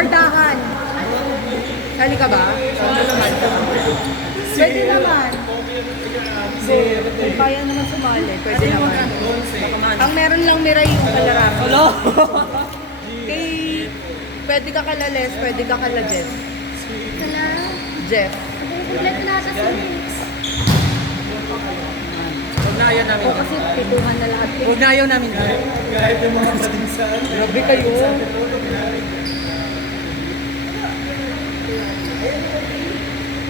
Portahan. Sali ka ba? Pwede naman. So, kung kaya naman sumali, pwede naman. Ang meron lang Miray yung kalarakan. Hello? Kay, pwede ka kala Les, pwede ka kala Jeff. Kala, Jeff. kompleto na ata si Mix. Huwag na ayaw namin. O kasi pituhan na lahat. Huwag na ayaw namin. Kahit yung mga patinsan. Grabe kayo.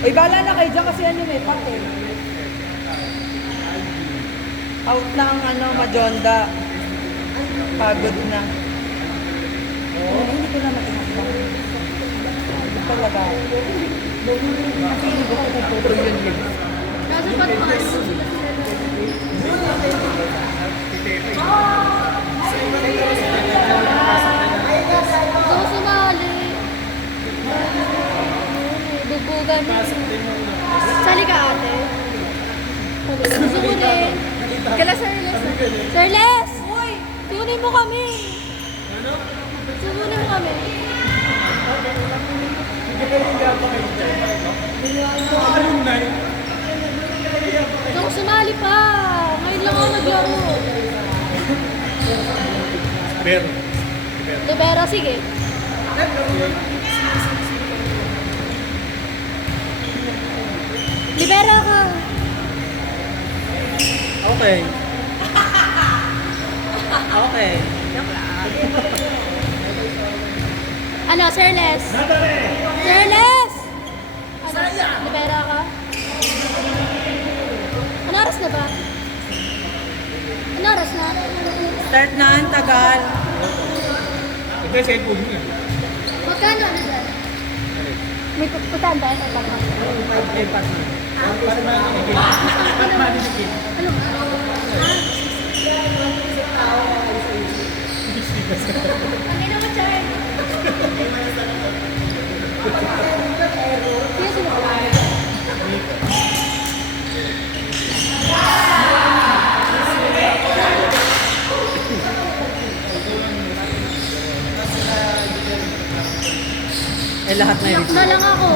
Uy, bala na kayo dyan kasi ano may pake. Out na ang ano, Majonda. Pagod na. Oh, hindi ko na matinakpan. Hindi talaga. Kasi hindi ko nagtuturo yun yun. Kaso ba't maano sila sila? Gusto ko sumali. Bubugan. Sali ka ate. Gusto ko din. Kala Sir Les. Sir Les! Uy! Tunin mo kami. Tunin mo kami. Gusto ko sumali pa. Ngayon lang ako naglaro. Pero, Libera, sige. Libera ka. Okay. Okay. Ano, Sir Les? Sir Les! Ano, libera ka? Ano oras na ba? Ano oras na? Start na, ang tagal. ito yung cellphone mo. Magkano na dyan? May pupuntahan ba? May pagkakas. Okay, pass na. Ano? Ang ina mo, Char. Sino sila ba? Eh, lahat na yun. Iyak na lang ako.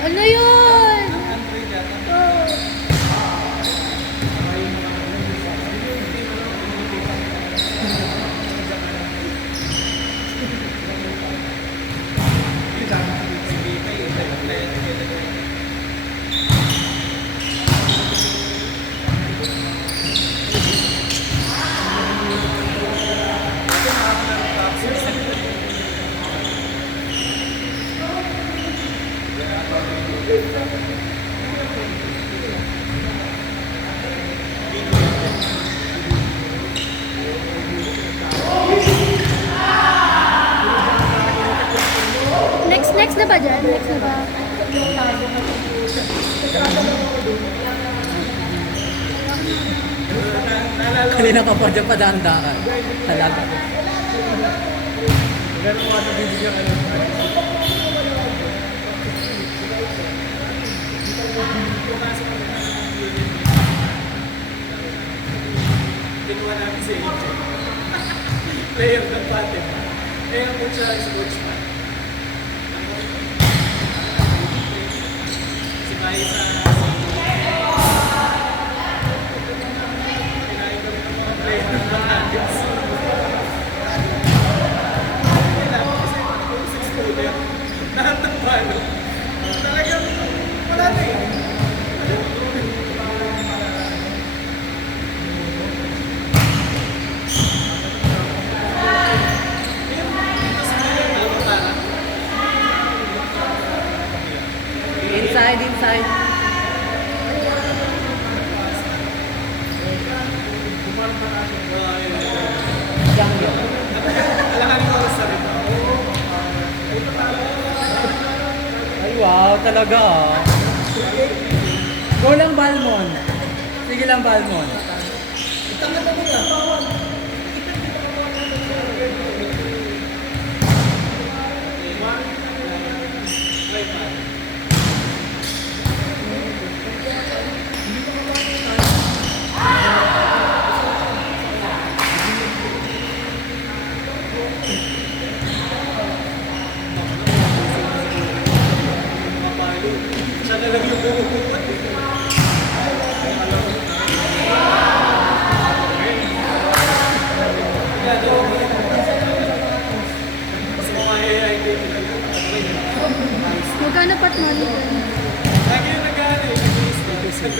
Ano yun? Oh. Next na ba dyan? Next na ba? Kanina ka pa dyan padaan-daan. Talaga. Ganun mo ata bibigyan ka ng kinuha namin si AJ. Player ng patin. Eh, ang coach siya is coachman. Si Maisa. Kinain kami ng mga player ng Patriots. Kasi 6 footer. Lahat ng palo. Talagang wala na eh. Inside. Jungle. Alangan ko sa rin. Ay, wow, talaga ah. Go lang, Balmon. Sige lang, Balmon.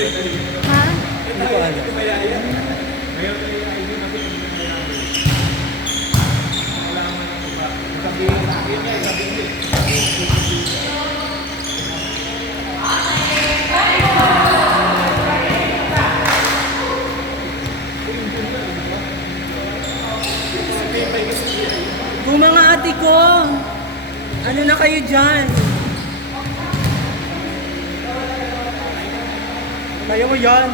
Ha? Hindi ko alam. Ngayon may ID na po yung mayami. Alaman ng iba. Sabihin sa akin niya, sabihin. Kung mga ate ko, ano na kayo dyan? Kaya mo yan?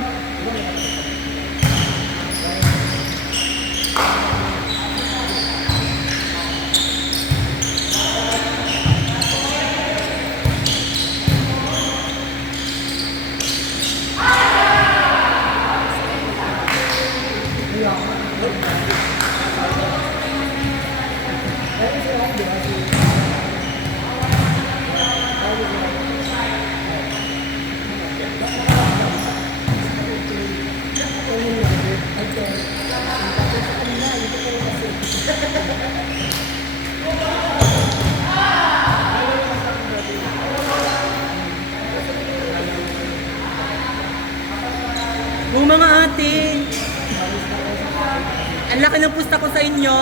Kung mga ate, ang laki ng pusta ko sa inyo.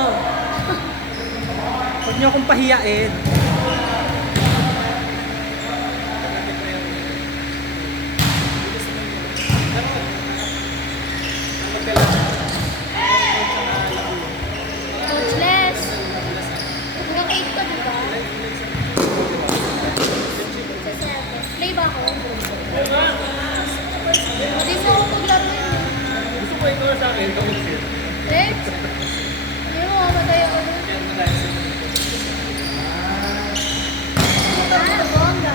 Huwag niyo akong pahiyain. Coachless. Hanggang 8 ka, di ba? Sa 7. Play ba ako? Hindi mo ako maglaro yun. Gusto ko ito sa akin, ito sir. Lex? Hindi mo, mamatay ako nun. Ah, bongga.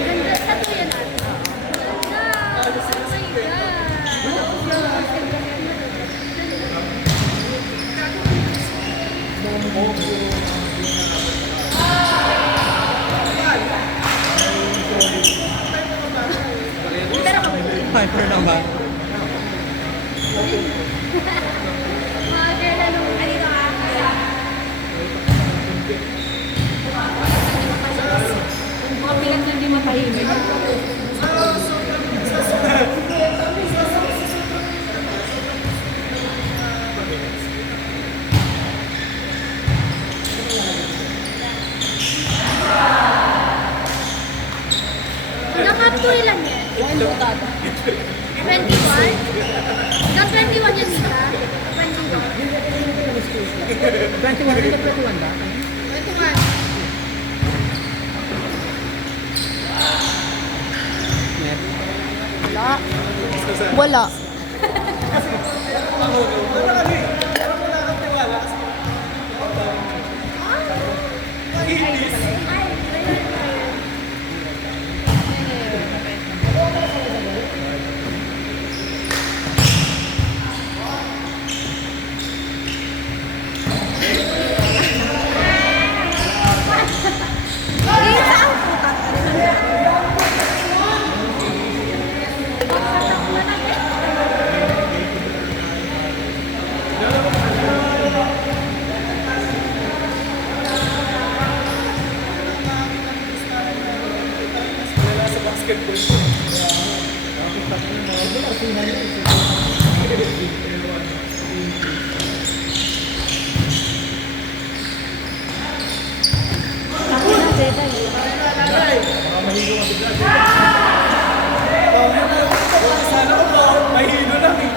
Ganda. Tatlo yan natin. Ganda. Oh my God. Pero ka ba? Hyper naman. Mga girl, ano? Alito ka? Mga pilat na hindi mapahimik. Hanggang up to ilan yan? 21? Hanggang 21 yan, Mita? 21? 21 rin, 21 ba? 21. Wala. Mahilo lang eh.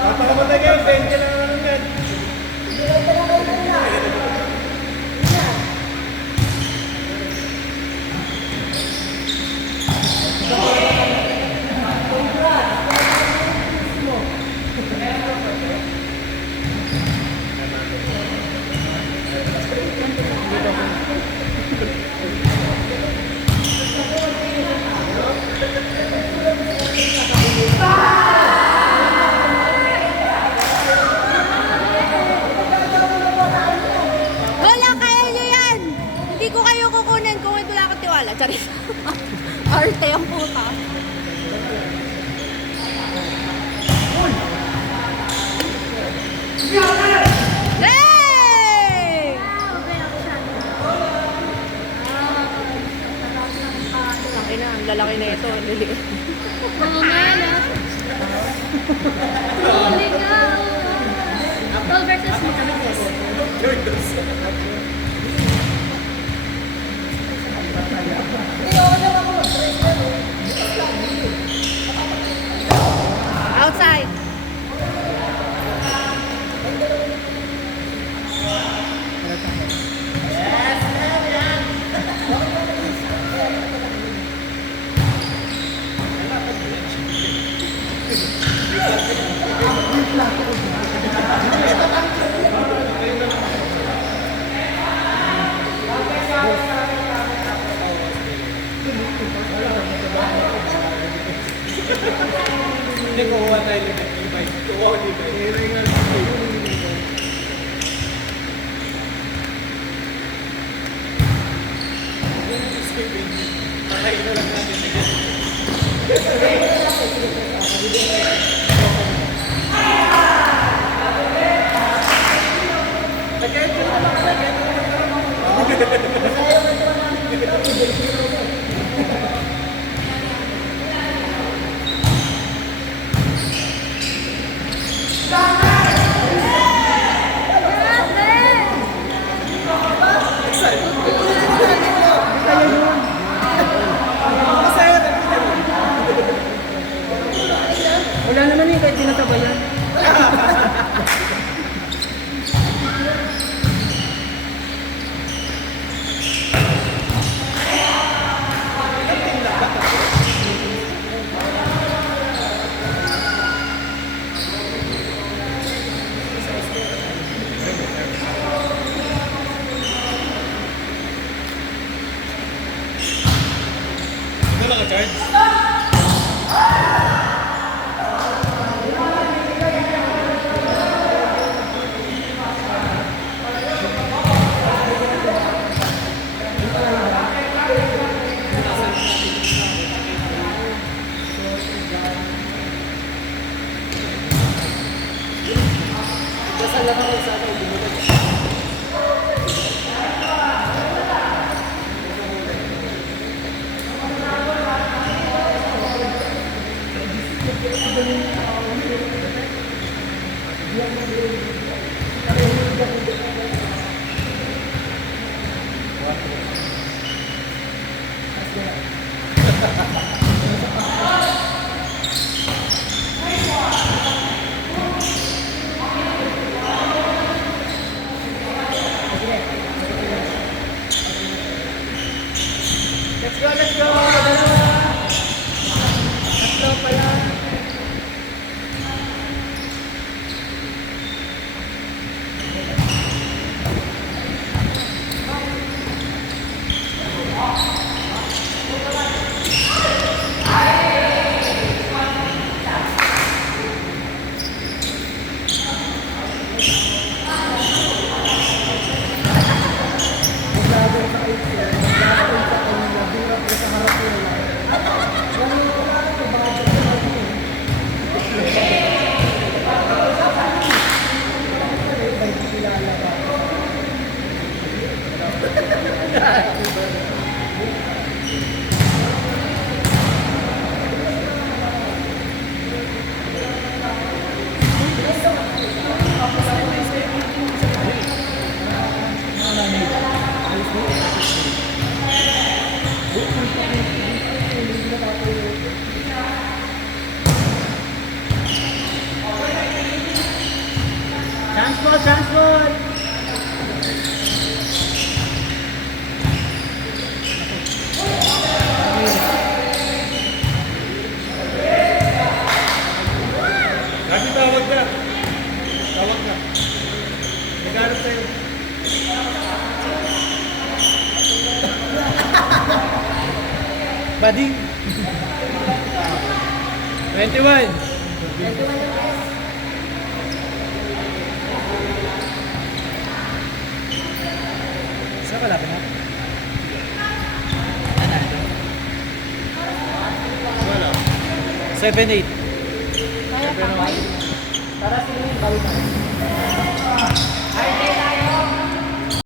Napakamatay kayo, 20 lang naman yan. Mamaya na. Huli ka. 12 versus 6. Outside. Hindi, kukuha tayo ng Levi. Kukuha ko Levi. Pakain na lang natin. Nagkahit ko naman kasi. Wala naman eh, kahit tinatabayan. Ano lang ka-charge? Let's go, let's go! Dalawa! Tatlo pala. Transport, transport! Lagi tawag na. Tawag na. Naghanap sa'yo. Bading. 21. Saan ka lapit na? Wala. 7-8. Kaya pa. Para sino yung bawin na?